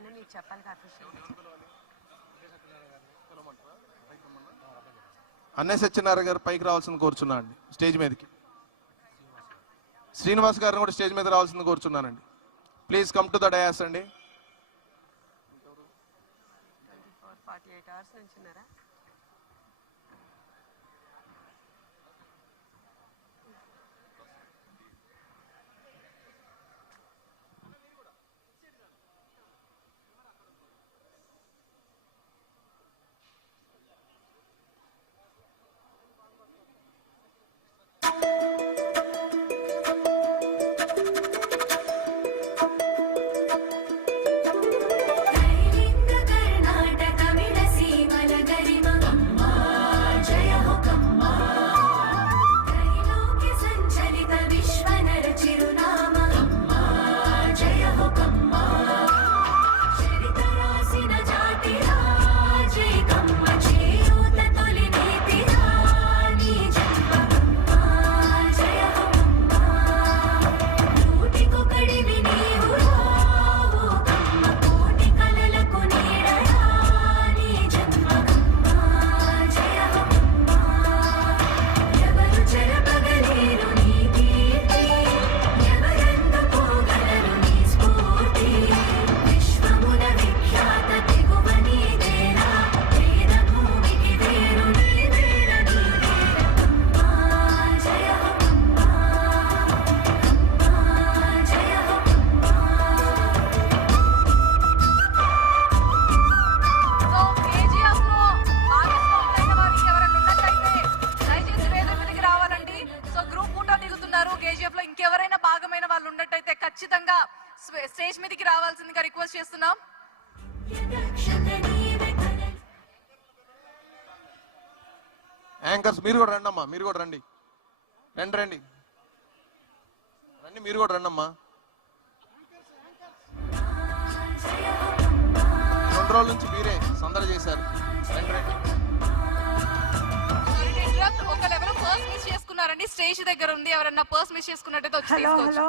ఆయన మీకు చెప్పాలి అన్నయ్య సత్యనారాయణ గారు పైకి రావాల్సింది కోరుచున్నా అండి స్టేజ్ మీదకి. శ్రీనివాస్ గారిని కూడా స్టేజ్ మీద రావాల్సింది కోరుచున్నానండి. Please come to the dais అండి. ఫార్టీ ఎయిట్ అవర్స్ నుంచి వాళ్ళు ఉన్నట్టయితే ఖచ్చితంగా స్టేజ్ మీదకి రావాల్సిందిగా రిక్వెస్ట్ చేస్తున్నాం. యాంకర్స్ మీరు కూడా రండి అమ్మా మీరు కూడా రండి. రండి రండి. రండి మీరు కూడా రండి అమ్మా రెండు రోజుల నుంచి మీరే సందడి చేశారు. రండి రండి. ఒకరు ఎవరో పర్స్ మిస్ చేసుకున్నారండి. స్టేజ్ దగ్గర ఉంది. ఎవరన్నా పర్స్ మిస్ చేసుకున్నట్టయితే వచ్చి hello.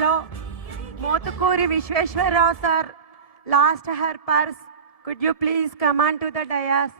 చాట hello Mothukuri Visweswararao sir lost her purse. Could you please come on to the dais